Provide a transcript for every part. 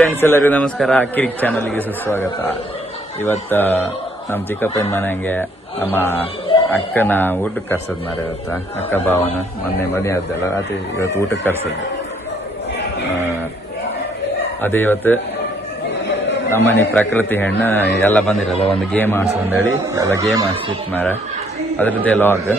Friends, ಎಲ್ಲರಿಗೂ ನಮಸ್ಕಾರ. ಕಿರಿಕ್ ಚಾನಲ್ಗೆ ಸುಸ್ವಾಗತ. ಇವತ್ತು ನಮ್ಮ ಚಿಕ್ಕಪ್ಪನ ಮನೆಗೆ ನಮ್ಮ ಅಕ್ಕನ ಊಟಕ್ಕೆ ಕರ್ಸೋದು ಮಾರ. ಇವತ್ತು ಅಕ್ಕ ಭಾವನ ಮೊನ್ನೆ ಮನೆ ಆದ್ದಲ್ಲ, ಅದು ಇವತ್ತು ಊಟಕ್ಕೆ ಕರ್ಸೋದು. ಅದೇ ಇವತ್ತು ನಮ್ಮನೆ ಪ್ರಕೃತಿ ಹೆಣ್ಣು ಎಲ್ಲ ಬಂದಿರಲ್ಲ, ಒಂದು ಗೇಮ್ ಆಡ್ಸೊಂದೇಳಿ ಎಲ್ಲ ಗೇಮ್ ಆಡ್ಸಿತ್ತು ಮಾರ. ಅದ್ರದ್ದೇ ಲಾಗ್.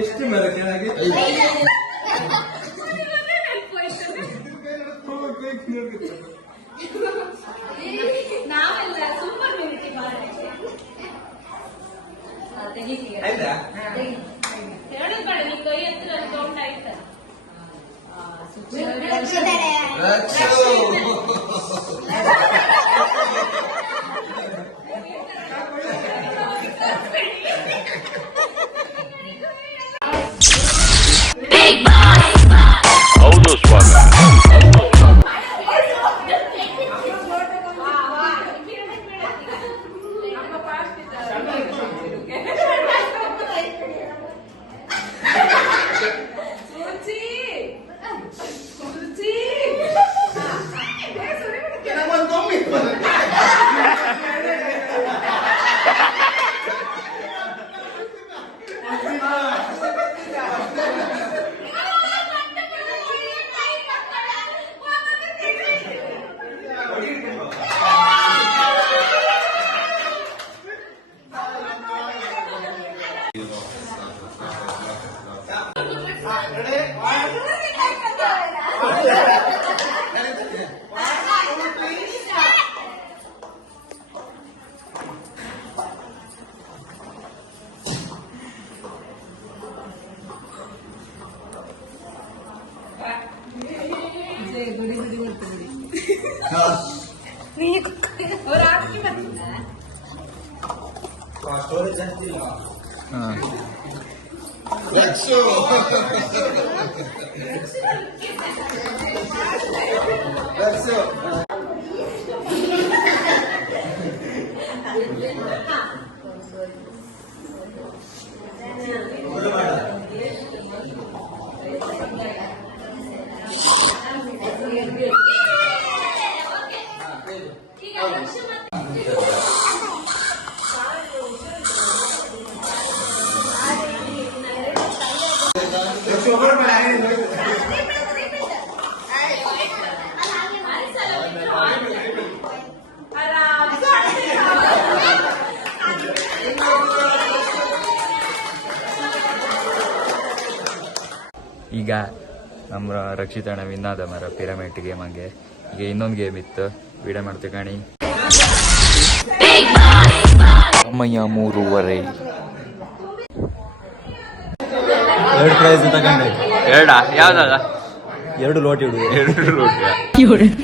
ಎಷ್ಟು ಮೇಲೆ ಚೆನ್ನಾಗಿ ಹೌದು ಸ್ವಾಮಿ. ಈಗ ನಮ್ಮ ರಕ್ಷಿತಣ್ಣ ವಿನ್ ಆದ ಮರ ಪಿರಮಿಡ್ ಗೇಮ್ ಹಂಗೆ ಈಗ ಇನ್ನೊಂದು ಗೇಮ್ ಇತ್ತು ವಿಡಿಯೋ ಮಾಡ್ತೀವಿ ಕಾಣಿ. ಸಮಯ 3:30. 2 ಪ್ರೈಸ್ ತಗೊಂಡೆ. ಎರಡಾ? ಯಾವ್ದಲ್ಲ? 2 ಲೋಟಿ ಇಡು. 2 ಲೋಟಿ.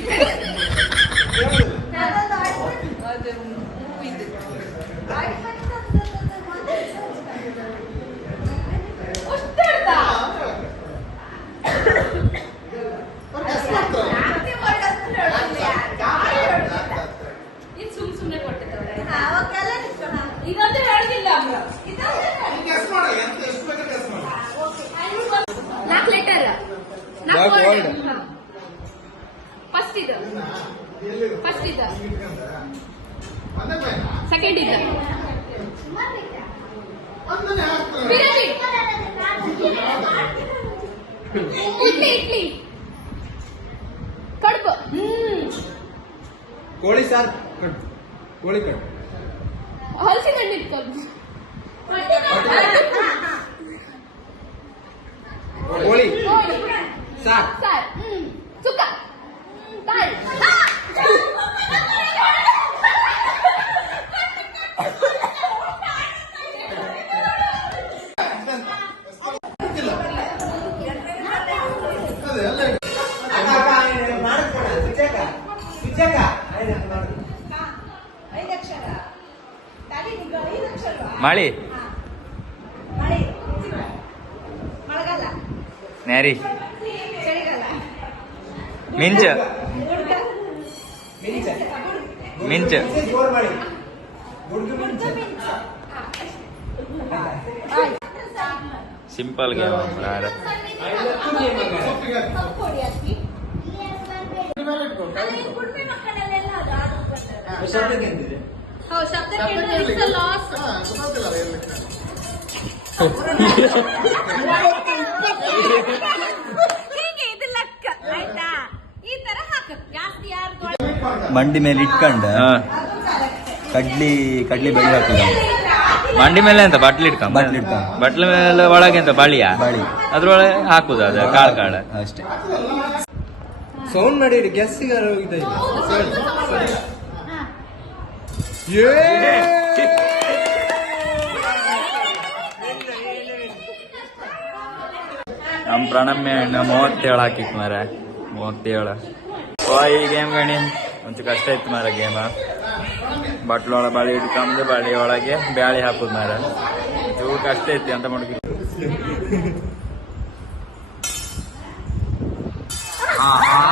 ಫಸ್ಟ್ ಇದ ಸೆಕೆಂಡ್ ಇದ ಇಡ್ಲಿ ಕಡುಬು ಕೋಳಿ ಸಾರ್ ಕೋಳಿ ಕಟ್ ಹಲಸಿನ ಹಣ್ಣು ಇಟ್ಕೊಂಡು ಕೋಳಿ ಸಾರ್ ಸಾರ್ ಸುಕ್ಕ ದಾಲ್ ಮಾಳಿ ನ್ಯಾರಿ ಮಿಂಚ ಮಿಂಚ ಸಿಂಪಲ್ ಗೇಮ್ ಮಂಡಿ ಮೇಲೆ ಇಟ್ಕೊಂಡ ಕಡ್ಲಿ ಬೆಳಿ ಹಾಕಿದ ಮಂಡಿ ಮೇಲೆ ಅಂತ ಬಟ್ಲಿ ಇಟ್ಕೊಂಡ್ ಬಟ್ಲ ಮೇಲೆ ಒಳಗೆ ಅಂತ ಬಳಿಯ ಬಳಿ ಅದ್ರೊಳಗೆ ಹಾಕುದು ಅದು ಕಾಳು ಅಷ್ಟೇ. ಸೌಂಡ್ ಮಾಡಿ ಗೆಸ್ಸಿಗೆ ನಮ್ ಪ್ರಣಮ್ಯ ಹಣ್ಣು 37 ಹಾಕಿತ್ ಮಾರ 37. ಈ ಗೇಮ್ ಗಣಿ ಒಂಚೂರು ಕಷ್ಟ ಇತ್ತು ಮಾರ ಗೇಮ. ಬಟ್ಲೊಳಗೆ ಬಳಿ ಇಟ್ಕೊಂಡು ಬಳಿ ಒಳಗೆ ಬ್ಯಾಳಿ ಹಾಕುದು ಮಾರ ಚೂರು ಕಷ್ಟ ಇತ್ತು ಅಂತ ಮಾಡಿ.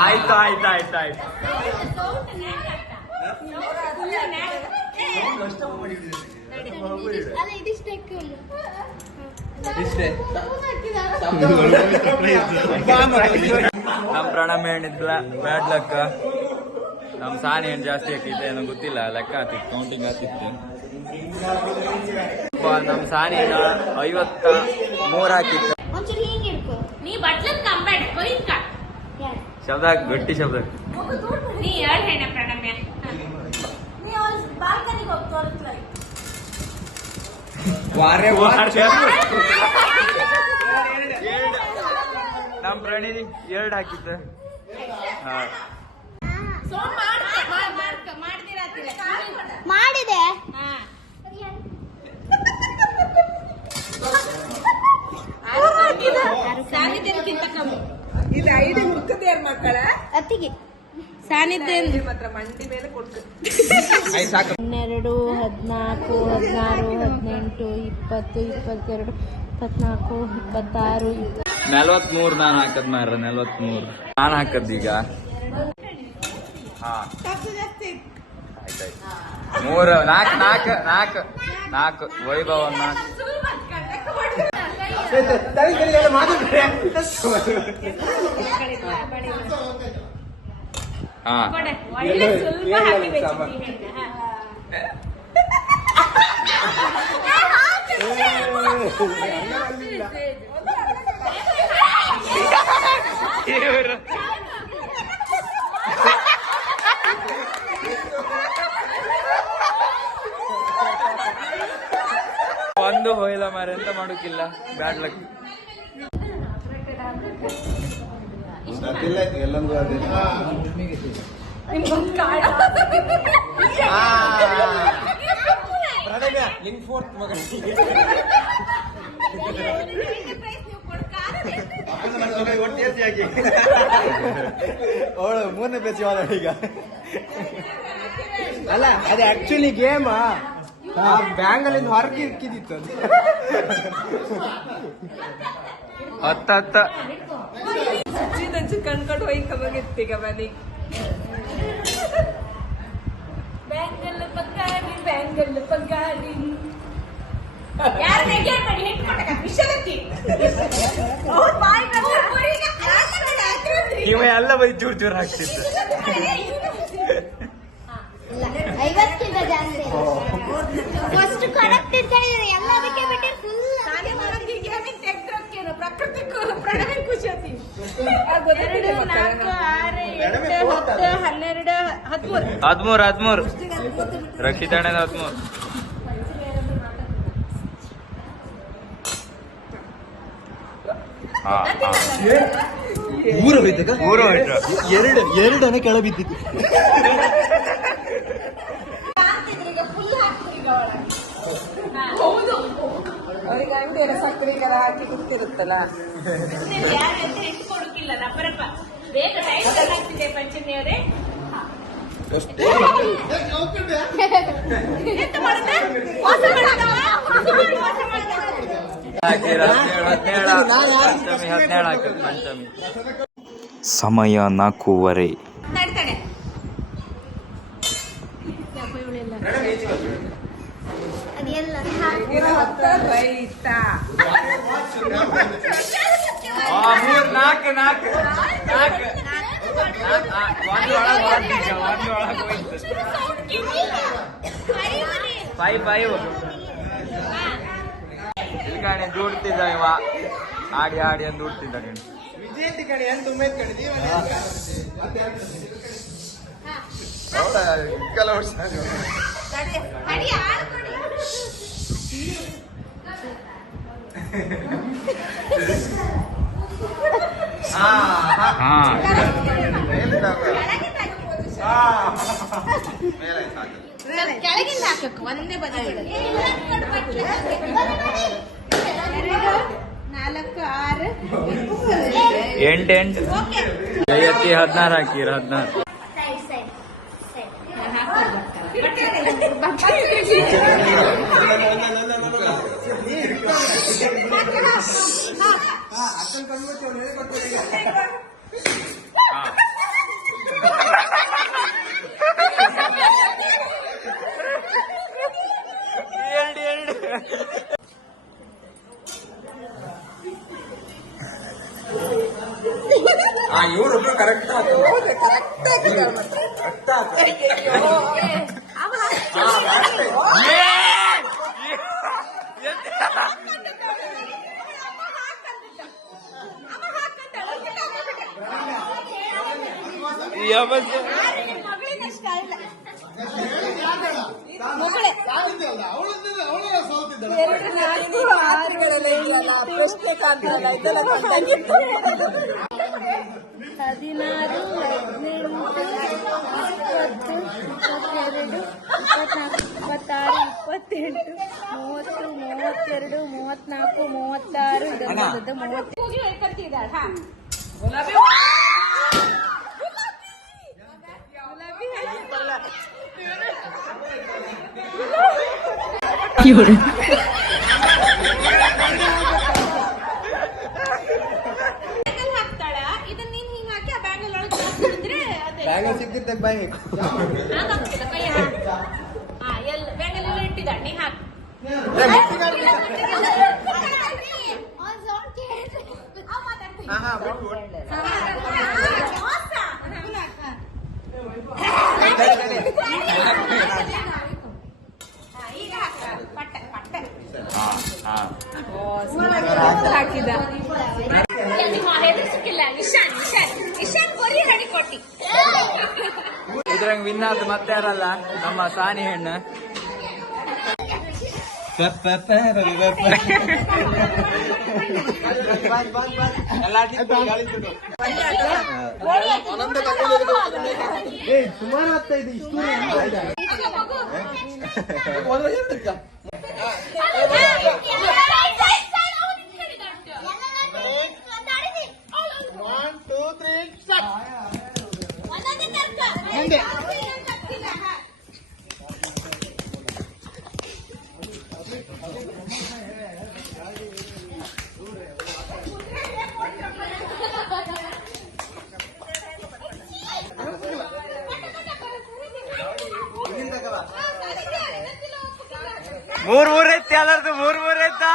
ಆಯ್ತು ನಮ್ ಪ್ರಣಮ್ ಹೇಳಿದ್ಲ ಬ್ಯಾಡ್ ಲಕ್. ನಮ್ ಸಾನಿ ಏನ್ ಜಾಸ್ತಿ ಹಾಕಿತ್ತು ಏನೋ ಗೊತ್ತಿಲ್ಲ, ಲೆಕ್ಕ ಆತಿತ್ತು, ಕೌಂಟಿಂಗ್ ಆತಿತ್ತು. ನಮ್ ಸಾನಿ 53 ಹಾಕಿತ್ತು. ಶಬ್ದ ಗಟ್ಟಿ ಶಬ್ದ. ಪ್ರಣೀತಿ 2 ಹಾಕಿದ್ದ. ಹಾ ಮಾಡಿದೆ. ಇದು 5 ಮುಖದ ಮಕ್ಕಳ ಅತ್ತಿಗೆ ಸಾನ್ನಿಧ್ಯ ಮಾತ್ರ ಮಂಡಿ ಮೇಲೆ ಕೊಡ್ತು. 12, 14, 16, 18, 20, 22, 24, 26, 43 ನಾನು ಹಾಕದ್ ಮಾರ 43 ನಾನು ಹಾಕದ್ದೀಗ. ಹಾ ಆಯ್ತಾಯ್ತು. 3 4 ವೈಭವ 4. ಹಾ ಒಂದು ಹೋಯ್ಲ ಮಾರ ಎಂತ ಮಾಡೋಕ್ಕಿಲ್ಲ. Bad luck. ಅವಳು 3ನೇ ಪ್ಲೇಸ್ ಈಗ. ಅಲ್ಲ ಅದು ಆಕ್ಚುಲಿ ಗೇಮ್ ಬ್ಯಾಂಗಲ್ಲಿಂದ ಹೊರಗೆ ಇಕ್ಕಿದಿತ್ತು ಅದು. 10 ಹಚ್ಚಿ ಕಣ್ಕೊಂಡು ಹೋಯ್ಕ ಹೋಗಿತ್ತೀಗ ಮನೆಗೆ. ಬ್ಯಾಂಗಲ್ ಪಗಾರಿ ಇವ ಎಲ್ಲ ಬರೀ ಚೂರ್ ಚೂರ್ ಹಾಕ್ತಿದ್ದ. 50ಕ್ಕಿಂತ ಜಾಸ್ತಿ ಫಸ್ಟ್ ಕರೆಕ್ಟ್ ಇಟ್ಕೊಂಡಿದ್ದಾರೆ ಎಲ್ಲದಕ್ಕೆ ಬಿಟ್ಟು ಫುಲ್ ಪ್ರಕೃತಿಕ್ಕೂ ಪ್ರಣವಿ ಖುಷಿ ಆತಿ. 2, 4, 6, 8, 10, 12, 13. ರಕ್ಷಿತಣ್ಣದ 13. ಊರು ಹೋಯ್ತಕ್ಕ. ಊರು ಹೋಯ್ತು. 2 ಕೆಳ ಬಿದ್ದಿತ್ತು. ಹೌದು, ಅವ್ರಿಗೆ ಅಂಗಡಿಯಲ್ಲ ಸಕ್ಕರೆ ಕರ ಹಾಕಿ ಗೊತ್ತಿರುತ್ತಲ್ಲ. ಪಂಚಮಿ ಸಮಯ 4:15. ಅದೆಲ್ಲ ರೈತ 5 ಇಲ್ಗಾಣೆ ದುಡ್ತಿದ್ದ ಇವ ಆಡಿ ಅಂತ ದುಡ್ತಿದ್ದ ನೀನು. ವಿಜಯಂತಿ ಕಡೆ ಅಂತ ಉಮೇದ್ ಕಡೆ ಕೆಲವು ವರ್ಷ ಕೆಳಗಿಂದ ಹಾಕಬೇಕು ಒಂದೇ ಬದಿ 2, 4, 6, 8 ಜಯತಿ 16 ಹಾಕಿರ 16. ಇವ್ರು ಕರೆಕ್ಟ್ ಪ್ರಶ್ನೆ ಕಾಣ್ತಲ್ಲ ಇದೆಲ್ಲ 16, 18, 20, 22, 24, 26, 27, 30, 32, 34, 36 ಇದೊಂದು 30. ಹೋಗಿ ಕಟ್ತಿದ್ದಾಳೆ. ಹಾ ಹಾಕ್ತಾಳ ಇದನ್ನ ನೀನ್ ಹಿಂಗ್ ಹಾಕಿ ಆ ಬ್ಯಾಂಗಲ್ ಒಳಗೆ ಹಾಕಿದ್ರೆ ಅದೇ ಬ್ಯಾಂಗಲ್ ಸಿಕ್ಕಿರ್ತಾಗ ಬಾಯಿ ಹಾಗಾಗ್ತದೆ ಕೈ ಎಲ್ಲ ಬ್ಯಾಂಗಲ್ ಎಲ್ಲ ಇಟ್ಟಿದ್ದಾಳೆ ನೀ ಹಾಕ್ ಈಗ ಹಾಕ ಪಟ್ಟ ಪಟ್ಟ ಹಾಕಿದ ಸಿಕ್ಕಿಲ್ಲ ನಿಶಾನ್ ಕೊರಿ ಹಡಿ ಕೊಟ್ಟಿ ಇದ್ರಂಗ್ ವಿನ್ ಆದ ಮತ್ತೆ ಯಾರಲ್ಲ ನಮ್ಮ ಸಾನಿ ಹೆಣ್ಣು ಸುಮಾರು ಆಗ್ತಾಯಿದೆ ಇಷ್ಟು ಮೂರ್ ಐತಿ ಎಲ್ಲರದು ಮೂರ್ ಐತಾ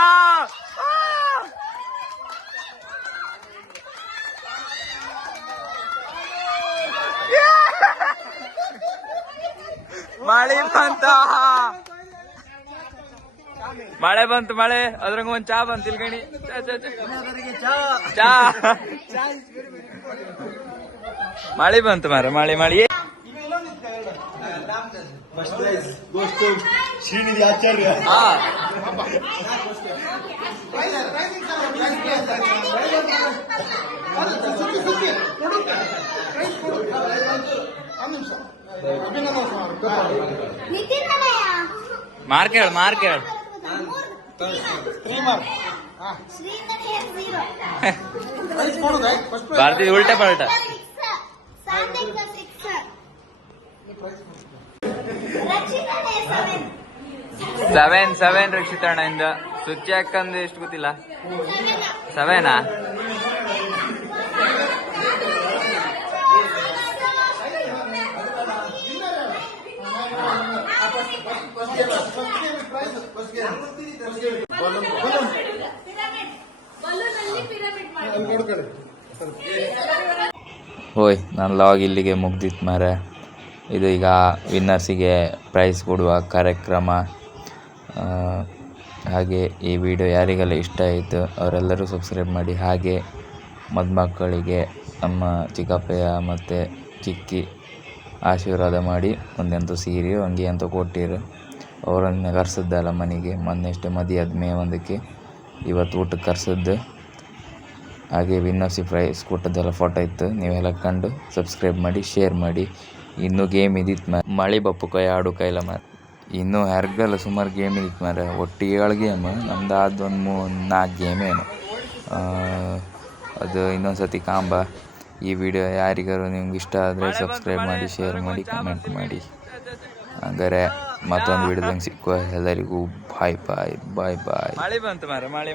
ಮಳೆ ಬಂತು ಮಳೆ ಅದ್ರಂಗ ಒಂದ್ ಚಾ ಬಂತು ಇಲ್ಗಣಿ ಚಾ ಮಳೆ ಬಂತು ಮಳೆ ಶ್ರೀನಿಧಿ ಆಚಾರ್ಯ ಮಾರ್ಕೇಳ್ ಭಾರತೀಯ ಉಲ್ಟಾ ಪಲ್ಟ 7 ರಕ್ಷಿತಣ್ಣ ಸುಚ್ಚಿ ಹಾಕಂದು ಎಷ್ಟು ಗೊತ್ತಿಲ್ಲ 7 ಹೋಯ್ ನನ್ನ ಲಾಗ್ ಇಲ್ಲಿಗೆ ಮುಗ್ದಿತ್ತು ಮಾರೆ. ಇದು ಈಗ ವಿನ್ನರ್ಸಿಗೆ ಪ್ರೈಸ್ ಕೊಡುವ ಕಾರ್ಯಕ್ರಮ. ಹಾಗೆ ಈ ವಿಡಿಯೋ ಯಾರಿಗೆಲ್ಲ ಇಷ್ಟ ಆಯಿತು ಅವರೆಲ್ಲರೂ ಸಬ್ಸ್ಕ್ರೈಬ್ ಮಾಡಿ. ಹಾಗೆ ಮದುಮಕ್ಕಳಿಗೆ ನಮ್ಮ ಚಿಕ್ಕಪ್ಪಯ್ಯ ಮತ್ತು ಚಿಕ್ಕಿ ಆಶೀರ್ವಾದ ಮಾಡಿ ಒಂದೆಂತೂ ಸೀರೆ ಅಂಗಿ ಅಂತ ಕೊಟ್ಟಿರು. ಅವರನ್ನು ಕರ್ಸಿದ್ದಲ್ಲ ಮನೆಗೆ ಮೊನ್ನೆಷ್ಟೇ ಮದುವೆ ಆದ ಮೇ 1ಕ್ಕೆ ಇವತ್ತು ಊಟಕ್ಕೆ ಕರ್ಸಿದ್ದು. ಹಾಗೆ ವಿನ್ನರ್ಸಿ ಪ್ರೈಸ್ ಕೊಟ್ಟದ್ದೆಲ್ಲ ಫೋಟೋ ಇತ್ತು, ನೀವೆಲ್ಲ ಕಂಡು ಸಬ್ಸ್ಕ್ರೈಬ್ ಮಾಡಿ ಶೇರ್ ಮಾಡಿ. ಇನ್ನೂ ಗೇಮ್ ಇದ್ದಿತ್ತು ಮಳೆ ಬಪ್ಪು ಕೈ ಆಡು ಕೈಲ ಮಾರ ಇನ್ನೂ ಯಾರಿಗೆಲ್ಲ ಸುಮಾರು ಗೇಮ್ ಇದ್ದಿತ್ತು ಮಾರ. ಒಟ್ಟು 7 ಗೇಮ್ ನಮ್ದು ಆದ ಒಂದು 4 ಗೇಮ್ ಏನು. ಅದು ಇನ್ನೊಂದು ಸತಿ ಕಾಂಬ. ಈ ವಿಡಿಯೋ ಯಾರಿಗಾರು ನಿಮ್ಗೆ ಇಷ್ಟ ಆದರೆ ಸಬ್ಸ್ಕ್ರೈಬ್ ಮಾಡಿ ಶೇರ್ ಮಾಡಿ ಕಮೆಂಟ್ ಮಾಡಿ. ಹಾಗಾದರೆ ಮತ್ತೊಂದು ವಿಡಿಯೋದಂಗೆ ಸಿಕ್ಕುವ ಎಲ್ಲರಿಗೂ ಬಾಯ್ ಬಾಯ್ ಬಾಯ್ ಬಾಯ್. ಮಳೆ ಬಂತು ಮಾರ ಮಳೆ